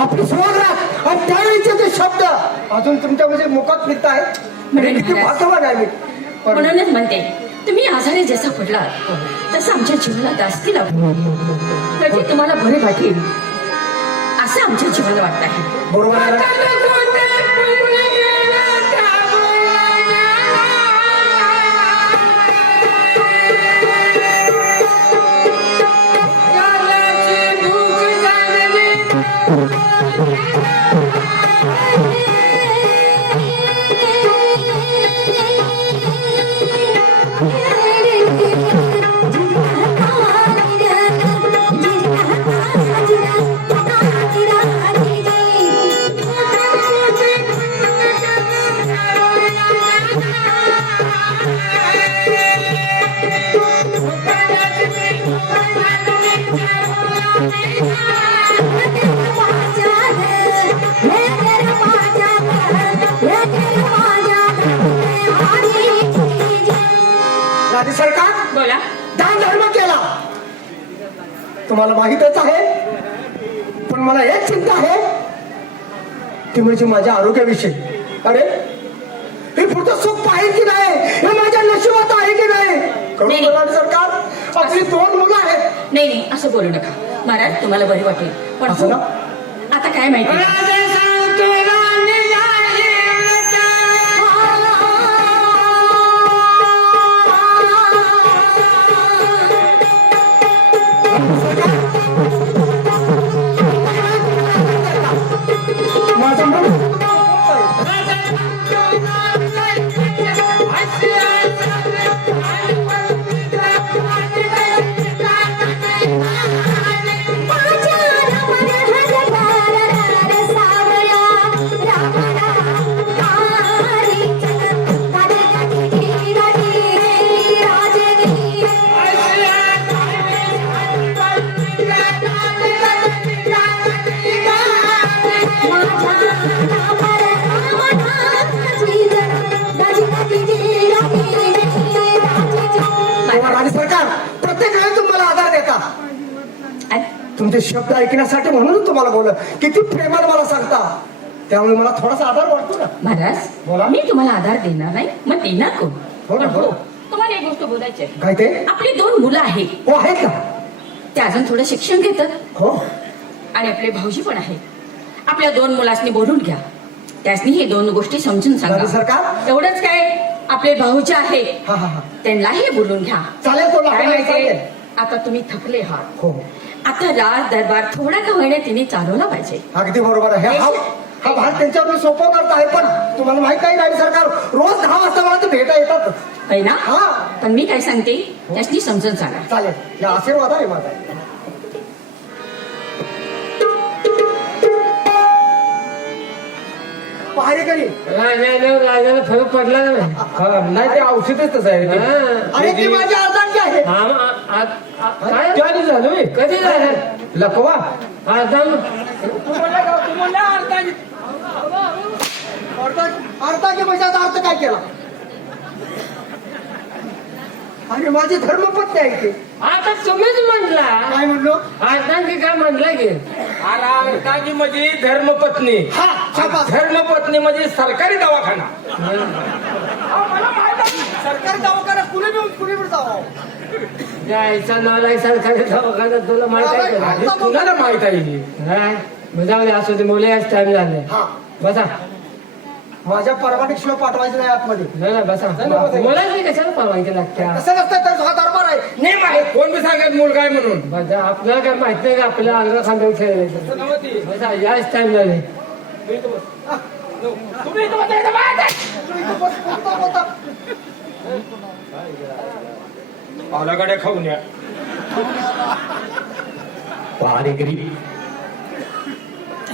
आपली स्वागत आणि त्यावेळीचे जे शब्द अजून तुमच्या म्हणजे मुखात फिरत आहे म्हणूनच म्हणते आजारी जसा पडला तसं आमच्या जीवाला दास्ती लागू म्हणजे तुम्हाला बरे वाटेल. असं आमच्या जीवाला वाटत आहे. तुम्हाला माहितच आहे. पण मला एक चिंता आहे. ती म्हणजे माझ्या आरोग्याविषयी. अरे हे पुढचं सुख पाहिजे की नाही? हे माझ्या नशिबात आहे की नाही? सरकार आपली दोन मुलं आहेत. नाही नाही असं बोलू नका. महाराज तुम्हाला बरे वाटेल. पण असं ना? आता काय माहिती? किती प्रेमाने मला सांगता. त्यामुळे मला थोडासा आधार वाटतो ना. महाराज बोला. मी तुम्हाला आधार देणार नाही मग देणार कोण? हो ना, तुम्हाला एक गोष्ट बोलायची आहे. काय ते? आपली दोन मुलं आहेत. हो आहेत ना. ते अजून थोडं शिक्षण घेतात. हो. आणि आपले भाऊजी पण आहे आपल्या दोन मुलांनी बोलून घ्या. त्यासनी हे दोन गोष्टी समजून झालं सांगा सरकार? एवढंच काय? आपले भाऊचे आहे हा हा हा. त्यांनाही बोलून घ्या. चालेल तो काय लाकडं माहितीये चालेल. आता तुम्ही थकले आहात. हो हो. आता राज दरबार थोडा का होईना तिने चालवला पाहिजे. अगदी बरोबर आहे. हा हा भार त्यांच्यावर सोपं करत आहे पण तुम्हाला माहीत आहे राणी सरकार रोज दहा वाजता मला ते भेटा येतात. है ना? हा. पण मी काय सांगते त्यासनी समजून सांगा. चालेल. या आशीर्वाद आहे माझा. राजाला राजाला फरक पडला का नाही हा, नाही ते औषधच तसं आहे. हा. अरे ते माझे अर्धांगी आहे. काय? त्याने झालं. कधी झालं? लकवा आता अर्धांगी पैशाचा अर्थ काय केला? आणि माझी धर्मपत्नी आहे ते आता तुम्हीच म्हटला काय म्हणलो? की काय म्हटलं की? अरे अर्धांगी म्हणजे धर्मपत्नी. हा. धर्मपत्नी म्हणजे सरकारी दवाखाना. सरकारी दवाखाना कुणी बी कुणी जावं. जायचा नालाय सरकारी दवाखान्यात तुला माहीत आहे का? कुणाला माहीत आहे हे? मग जाऊ दे असू दे मुले याच टाइम झाले. हा. बसा. माझ्या परवानगी शिवाय पाठवायचं नाही आतमध्ये. नाही नाही, नाही, बसा. मुलाची कशाला परवानगी लागते? कसं नसतं तर हा दरबार आहे. नेम आहे. कोण बी सांगत मुलगा आहे म्हणून? बसा आपल्याला काय माहीत नाही का? आपल्या अंगा खांद्यावर खेळायचं. बसा याच टाइम झाले. तुम्ही इथं बसा, इथं बसा. तू इथं बस, बोलता, बोलता. आला गाड्या खाऊन या. पहारेकरी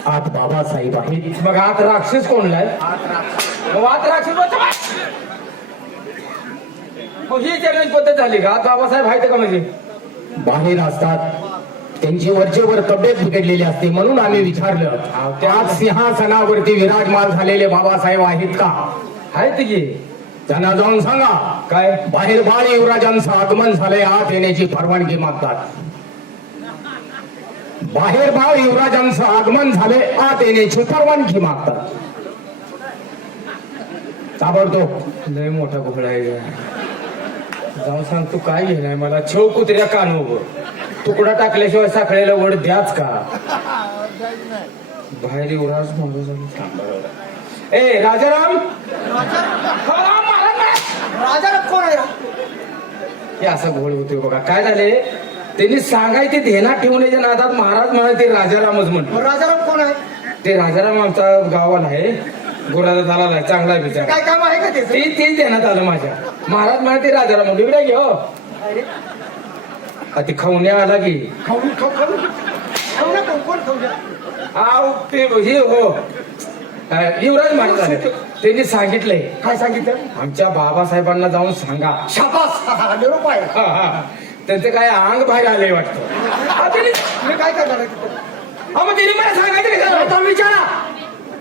आत बाबासाहेब आहेत. मग आत राक्षस कोणला आहे? मग आत राक्षस बसा बा. मग ही चॅलेंज पद्धत झाली का? आत बाबासाहेब आहेत का म्हणजे? बाहेर असतात. त्यांची वरचेवर तब्येत बिघडलेली असते म्हणून आम्ही विचारलं आज सिंहासनावरती विराजमान झालेले बाबासाहेब आहेत का? आहेत की? त्यांना जाऊन सांगा काय बाहेर बाळ युवराजांचं आगमन झालंय आत येण्याची परवानगी मागतात. बाहेर बाळ युवराजांचं आगमन झाले आत येण्याची परवानगी मागतात. ताबडतोब. लय मोठा घोडा आहे जाऊन सांग तू काय घेणार मला छेव कुत्र्या कानू तुकडा टाकल्याशिवाय साखळ्याला वड द्याच का? बाहेर युवराज म्हणून ए राजाराम! हा. राजाला कोण आहे? हे असं घोळ होतोय बघा. काय झाले? त्यांनी सांगायचे ध्येनात ठेवण्याच्या नादात महाराज म्हणा ते राजारामच म्हणतो राजाराम कोण आहे ते राजाराम आमचा गावाला आहे. गोराचा झाला आहे चांगला आहे बिचारा. काय काम आहे का त्याचं? ते तेच ध्यानात आलं माझ्या. महाराज म्हणा ते राजाराम म्हणतो इकडे घेऊ अरे, ते खाऊण्या आला की. खाऊ खाऊ खाऊ खाऊ ना कोण कोण खाऊ द्या. आव ते हे हो. अ, युवराज महाराज आले. त्यांनी सांगितलंय. काय सांगितलं? आमच्या बाबासाहेबांना जाऊन सांगा. शाबास! निरोप आहे. हा, हा. त्यांचं काय अंग बाहेर आलंय वाटतं. हा, त्यांनी मी काय करणार आहे तिथं? हा, मग त्यांनी मला सांगायचं का? आता विचारा.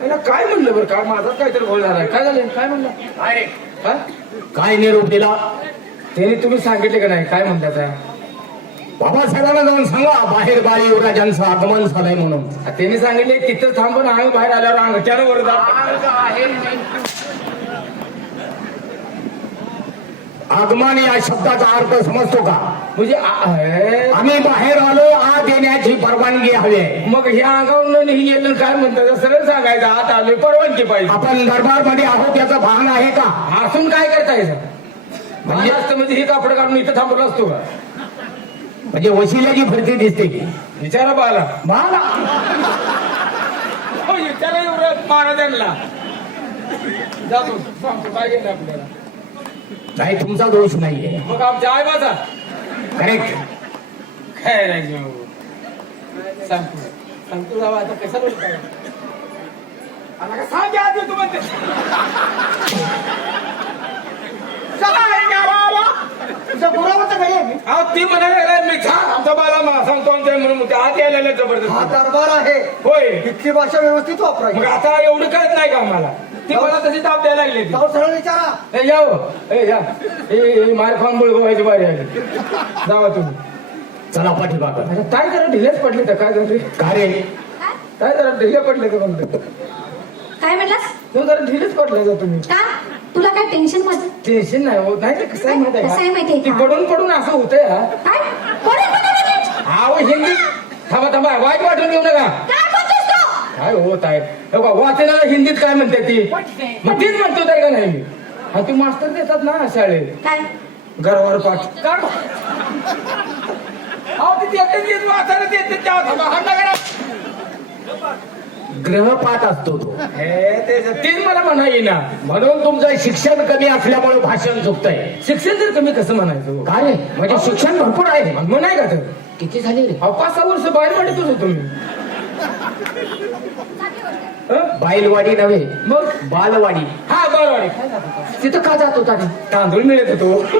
अरे, काय म्हणलं बरं? काय माझा काहीतरी गोळ झालाय? काय झालं काय म्हणलं? हा? काय निरोप दिला? त्यांनी तुम्ही सांगितले का नाही? काय म्हणतात बाबासाहेबांना जाऊन सांगा बाहेर बाळ युवराजांचं आगमन झालंय म्हणून. त्यांनी सांगितले तिथं थांबून अंग बाहेर आल्यावर अंगठ्यानं वर आगमन या शब्दाचा अर्थ समजतो का? म्हणजे आ- हे, आम्ही बाहेर आलो आत येण्याची परवानगी हवी आहे. मग ह्या अंगावरून नाही गेलं काय म्हणतात? सरळ सांगायचं आत आलोय परवानगी पाहिजे. आपण दरबारमध्ये आहोत याचं भान आहे का? हसून काय करताय? म्हणजे असतं म्हणजे हे कापड काढून इथं थांबवलं असतो का? म्हणजे वशिल्याची भरती दिसते की. विचारा बाला बाला हो, विचारा एवढं महाराजांना जातो सांगतो काय घेतलं आपल्याला. नाही तुमचा दोष नाहीये. मग आमच्या आई बाजा करेक्ट काय नाही घेऊ. सांगतो सांगतो जावा आता कसं का? सांग आधी तू म्हणते. अहो ती म्हणायला मी छान आमचा बाला मा सांगतो आमच्या म्हणून म्हणते, आत यायला लागलं हा जबरदस्त दरबार आहे. होय. इथली भाषा व्यवस्थित वापरायची. मग आता एवढं कळत नाही का आम्हाला? ती मला तशी ताप द्यायला लागली ती. जाऊन सरळ विचारा. ए या हो. ए या. ए मार खाऊन बारी आली जावा तुम्ही. चला पाठीमागं आता काय जरा ढिलेच पडले तर काय झाले का रे? काय जरा ढिले पडले तर म्हणलं. काय म्हणलास तू जरा ढिलेच पडले का तुम्ही. का? तुला काय टेन्शन माझं टेन्शन नाही कसं आहे माहिती कसं आहे माहिती आहे आहे का? का? ती पडून पडून असं होतंय हा. काय? कोणी कोणी अहो हिंदी. थांबा थांबा. वाईट वाटून घेऊ नका. काय बोलतोस तू? काय होत आहे? हे बघा, वाचनाला हिंदीत काय म्हणते ती? मग तीच म्हणतो तर का नाही? मी हा ती मास्तर देतात ना शाळेत काय? घरावर पाठ. काढ अहो ती देते ती वाचायला देते थांबा करा ग्रहपाठ असतो तो. हे तीच मला म्हणा येईना. म्हणून तुमचं शिक्षण कमी असल्यामुळे भाषण चुकतंय. शिक्षण तर कमी कसं म्हणायचं? काय म्हणजे शिक्षण भरपूर आहे. मग नाही का तर? किती झाले रे? पाच सहा वर्ष बाहेर वाटतच होतो मी हं? बाईलवाडी नव्हे. मग? बालवाडी. हा आहे. तिथं का जात होता? तांदूळ मिळत होतो.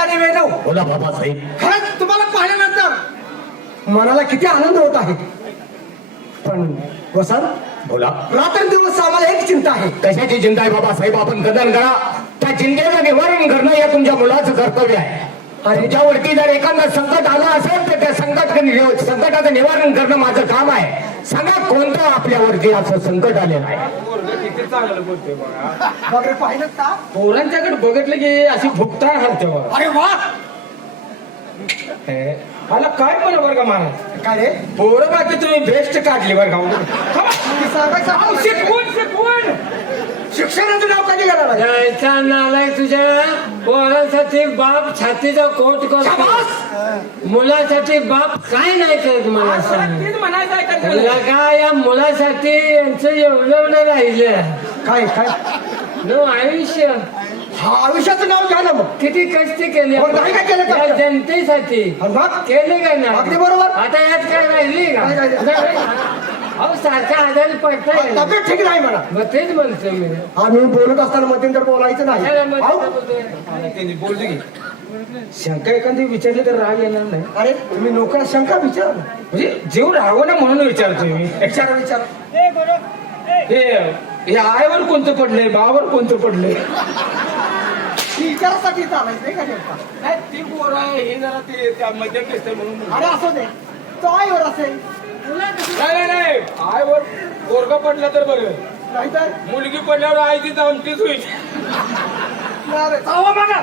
आणि वेणू बोला बाबासाहेब. खरंच तुम्हाला पाहिल्यानंतर मनाला किती आनंद होत आहे. पण वसंत बोला. रात्रंदिवस आम्हाला एक चिंता आहे. कशाची चिंता आहे बाबासाहेब? आपण कदन करा. त्या चिंतेचं निवारण करणं हे तुमच्या मुलाचं कर्तव्य आहे. तुमच्यावरती जर एखादं संकट आलं असेल तर त्या संकट संकटाचं निवारण करणं माझं काम आहे. सांगा कोणतं आपल्यावरती असं संकट आलेलं आहे? पोरगं किती चांगलं बोलतोय बघा वगैरे पाहिलं का? पोरांच्याकडे बघितलं की अशी भुकताळ हलते बघा. अरे वा! हे, मला काय म्हणा बरं का महाराज काय रे? पोरं बाकी तुम्ही बेस्ट काढली बरं का? अहो, शिकवून शिकवून. शिक्षणाचं नाव कधी? जायचा नालाय तुझ्या पोरांसाठी बाप छातीचा कोट करतो! मुलासाठी बाप काय नाही करत मला सांग का? काय या मुलासाठी यांचं एवढं नाही राहिलं काय काय नो आयुष्य आयुष्याचं नाव घ्या ना मग किती कष्ट केले हो, नाही का केलं का? जनतेसाठी? केले का ना अगदी बरोबर. आता यात काय राहिली का. अहो सारखा आजारी पडताय. तब्येत ठीक नाही म्हणा. मग तेच म्हणतो मी. आम्ही बोलत असताना मध्यंतर बोलायचं नाही. त्याला मग अहो, त्यांनी की. शंका एखादी विचारली तर राग येणार नाही. अरे तुम्ही लोकांना शंका विचार म्हणजे जीव राहावं ना म्हणून विचारतोय मी. विचार विचार. हे हे आईवर कोणतं पडलंय बावर कोणतं पडलंय? विचारासाठी चालायचं नाही का नेमका? नाही ती पोर आहे हे जरा ते त्या मध्यम दिसतंय म्हणून. अरे असं दे. तो आईवर असेल. नाही नाही नाही. आईवर पोरगा पडला तर बरं. नाहीतर मुलगी पडल्यावर आईची जामटीच होईल. अरे, चावा बघा.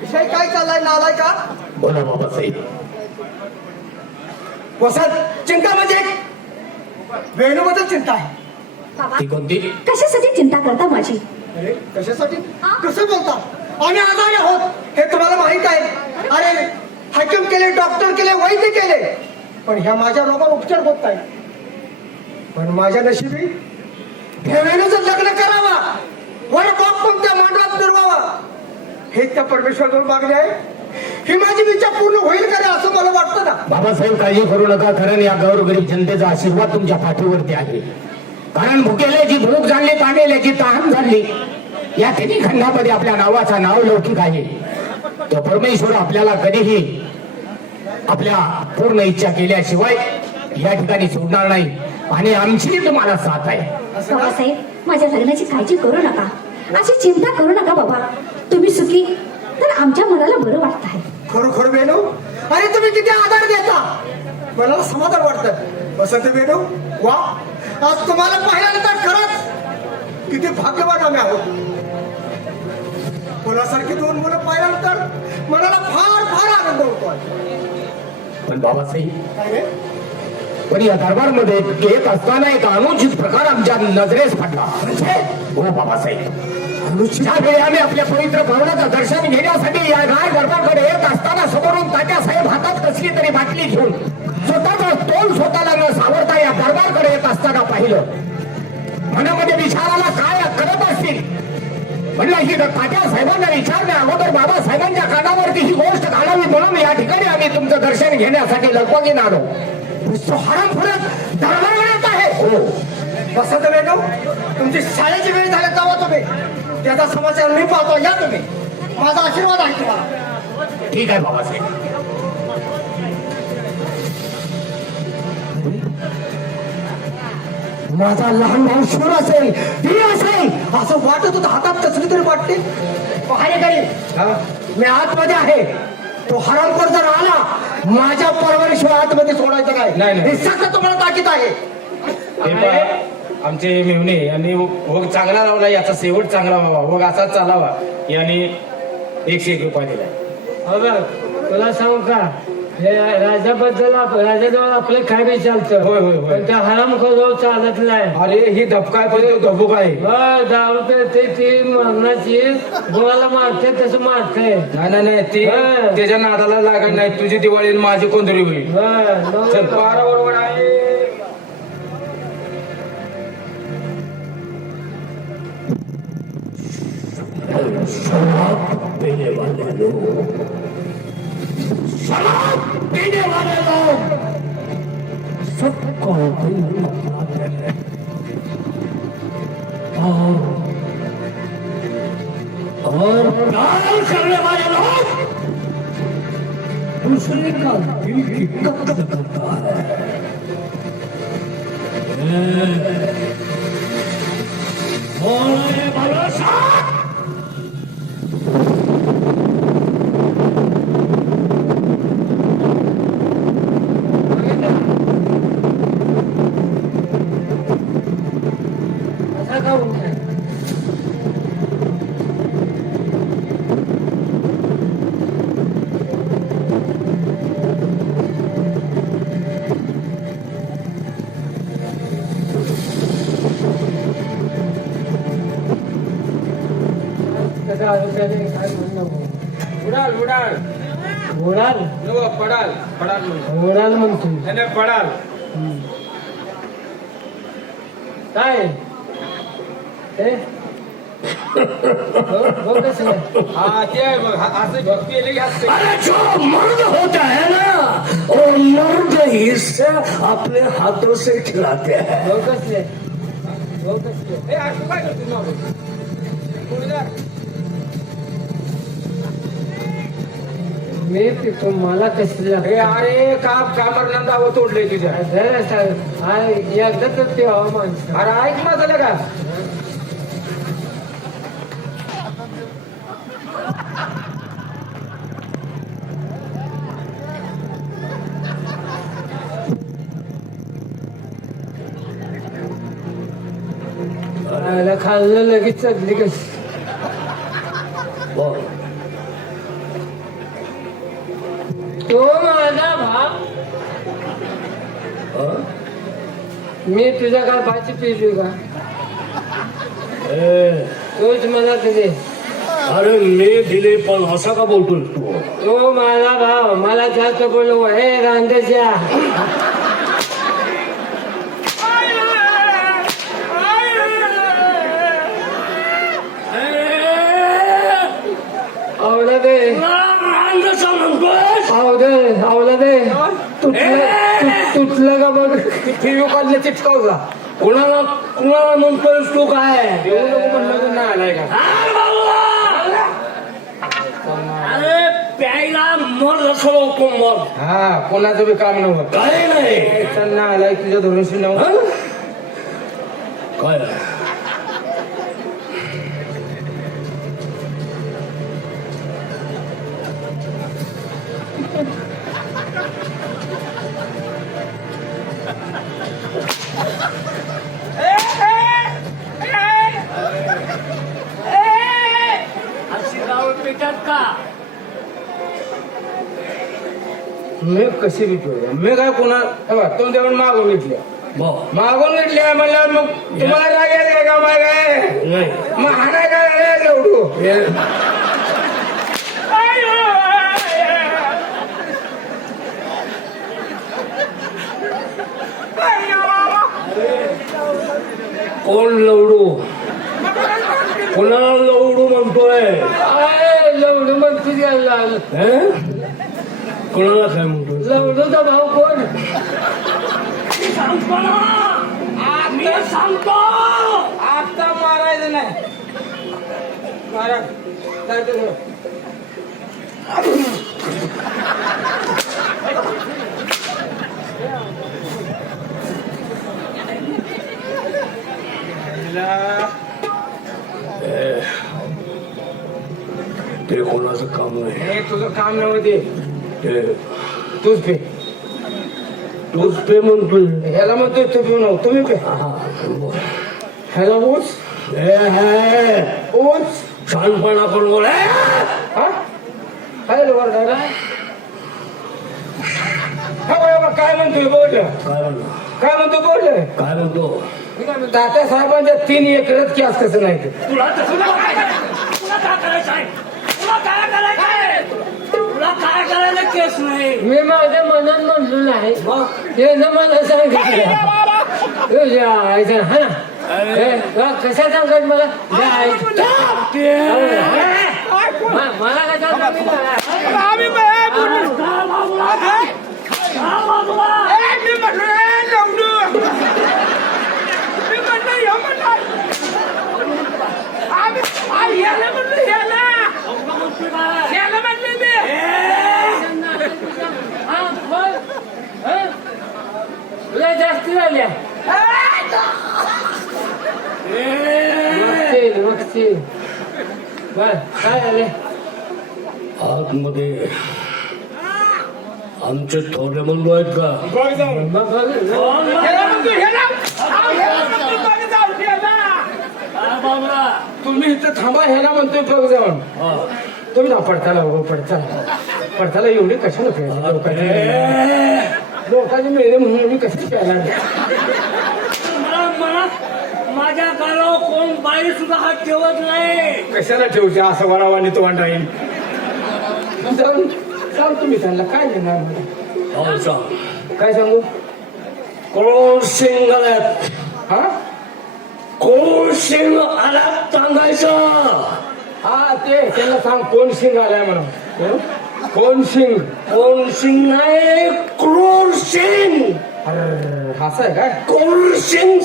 विषय काय चाललाय? नालाय का? बोला बाबासाहेब वसंत चिंता म्हणजे? वेणूबद्दल चिंता आहे. बाबा ती कोणती? कशासाठी चिंता करता माझी? अरे कशासाठी? हा? कसं बोलता? आम्ही आजारी आहोत. हे तुम्हाला माहीत आहे. अरे. हाकीम केले डॉक्टर केले वैद्य केले. पण ह्या माझ्या रोगावर उपचार होत नाही पण माझ्या नशिबी ठेवेनं लग्न करावा वर बाप पण त्या मांडवात फिरवावा हे त्या परमेश्वरावर मागणे आहे. ही माझी इच्छा पूर्ण होईल का असं मला वाटतं ना. बाबासाहेब काळजी करू नका कारण या गौरगरीब जनतेचा आशीर्वाद तुमच्या पाठीवरती आहे. कारण भुकेल्याची भूक झाली ताणेल्याची तहान झाली या तिन्ही खंडामध्ये आपल्या नावाचा नाव लौकिक आहे. तो परमेश्वर आपल्याला कधीही आपल्या पूर्ण इच्छा केल्याशिवाय या ठिकाणी सोडणार नाही. आणि आमची तुम्हाला साथ आहे. माझ्या लग्नाची काळजी करू नका. अशी चिंता करू नका बाबा. तुम्ही सुखी तर आमच्या मनाला बरं वाटत आहे. खरोखर बेनू अरे तुम्ही किती आधार देता? मला समाधान वाटतं. वसंत बेनू वा. आज तुम्हाला पाहिल्यानंतर खरंच किती भाग्यवान आम्ही आहोत. मुलासारखी दोन मुलं पाहिल्यानंतर मनाला फार फार आनंद होतो पण बाबासाहेब? पण या दरबारमध्ये येत असताना एक अनुचित प्रकार आमच्या नजरेस पडला. हो बाबासाहेब. ज्यावेळी आम्ही आपल्या पवित्र भवनाचं दर्शन घेण्यासाठी या गाय दरबारकडे येत असताना समोरून तात्यासाहेब हातात कसली तरी बाटली घेऊन स्वतःचा तोल स्वतःला न सावरता या दरबारकडे येत असताना पाहिलं. मनामध्ये विचाराला काय करत असतील? म्हणलं ही तात्या साहेबांना विचारण्या अगोदर बाबासाहेबांच्या कानावरती ही गोष्ट घालावी म्हणून या ठिकाणी आम्ही तुमचं दर्शन घेण्यासाठी लगबगीन आलो तो हरण फुरत दरबार येत आहे. हो. बसा तुम्ही तुमची शाळेची वेळ झाली जावा तुम्ही. त्याचा समाचार मी पाहतो. या तुम्ही. माझा आशीर्वाद आहे तुम्हाला. ठीक आहे बाबासाहेब. माझा लहान भाऊ शूर असेल वीर असेल असं वाटत होतं हातात कसली तरी वाटते. पाहायकडे मी आतमध्ये आहे. तो हरामखोर जर आला माझ्या परवानशीशिवाय आतमध्ये सोडायचं नाही, नाही नाही. हे सगळं तुम्हाला ताकीद आहे. हे आमचे मेवणे यांनी वग चांगला लावला याचा शेवट चांगला व्हावा. वग असाच चालावा. यांनी एकशे एक रुपये दिलाय तुला सांगू का? हे राजाबद्दल आप- राजाजवळ आपलं काय बी चालतं. होय, होय, होय. पण त्या हराम चालत नाही. अरे ही आहे पण धबूक आहे. होय, दारू पेते ती मरणाची गोवाला मारते तसं मारते. नाही नाही नाही ती होय. त्याच्या नादाला लागत नाही. तुझी दिवाळी आणि माझी कोंदरी होईल. चल पारा बरोबर आहे. वाले लोग सलाम देने वाले लोग। सबको दिल और और प्यार करने वाले लोग दूसरे का दिल की कदर करता है। बोलने वालों साथ पडाल. म्हणतो नाही, नाही, पडाल. काय? हे? बघ बघ कसं आहे. हा ते आहे बघ हा- असं केले की असं. अरे जो मर्द होता है ना वो मर्द हिस्से अपने हाथों से खिलाते हैं। कसले कसले हे असं काय करते मग? पुढे जा. मी पितो मला कसले हे अरे काम कामरना दावं तोडलंय तुझ्या. एकदा तर ते हवामान. अरे ऐक माझं का? खाल्लं लगेच चढली कशी? मी तुझ्या काय भाजी पिली का? तोच मला तुझे अरे मी दिले पण असा का बोलतोय तू? तो माझा भाव मला जास्त बोललो हे रांदेच्या आवला दे आवलं दे आवला दे तुटलं तु- तुटलं का बघ टीव्ही काढले चिटकाव जा कुणाला कुणाला म्हणतोय तू काय? नको म्हणलं नाही आलाय का? अरे प्यायला मर असलो को मर. हा कोणाचं बी काम नव्हतं. काय नाही. चल ना आलाय तुझ्या धरून नाव काय? मी कशी विकतो मी काय कोणा तुमच्याकडून मागून घेतल्या. मागून घेतल्या म्हणल्यावर मग तुम्हाला काय घ्यायचं का माय काय मग हाणाय काय लवडू कोण लवडू? कोणाला लवडू म्हणतोय? लवडू म्हणतो यायला हं? कोणाला काय म्हणतोय लवडूचा भाव कोण? आता मारायचं नाही. मारा. काय ते कोणाचं काम नाही? हे तुझं काम नव्हते तूच पे. तूच पे म्हणतोय ह्याला म्हणतोय तू पिऊ नको. तुम्ही पे. ह्याला हे, ऊस शहाणपणा करून बोल! हा. काय वरडायला हा. बाई, काय म्हणतोय बोल. काय म्हणतो? काय म्हणतो बोल. काय म्हणतो? तात्या साहेबांच्या तीन एकरच की असं कसं नाही ते. तुला काय करायचं केस नाही? मी माझ्या मनात म्हणलो नाही हे ना मला सांगितलं. हे हा ना? कशा सांगत मला? मला कशा हा, मग? हा? तुला जास्ती झाल्या. बर काय झाले? आतमध्ये आमचे थोडे म्हणलो आहेत का? ह्याला. तुम्ही इथं थांबा ह्याला म्हणतोय बघ जाऊन तुम्ही ना पडताला हो पडताला. पडताला एवढे कशाला प्यायचे लोकांनी लोकांनी मेले म्हणून मी कशी मला माझ्या गालावर कोण बाई सुद्धा हात ठेवत नाही. कशाला ठेवते असं वरावानी तो राहील जाऊन सांग तुम्ही त्यांना काय देणार? मला हो सांग काय सांगू? कोण सिंग आल्यात? हा? कोण सिंग आल्यात सांगायचं? हा ते त्यांना सांग कोण सिंग आलाय म्हणून. कोण? कोण सिंग कोण सिंग नाही क्रूर सिंग अरे असं आहे काय? क्रूर सिंग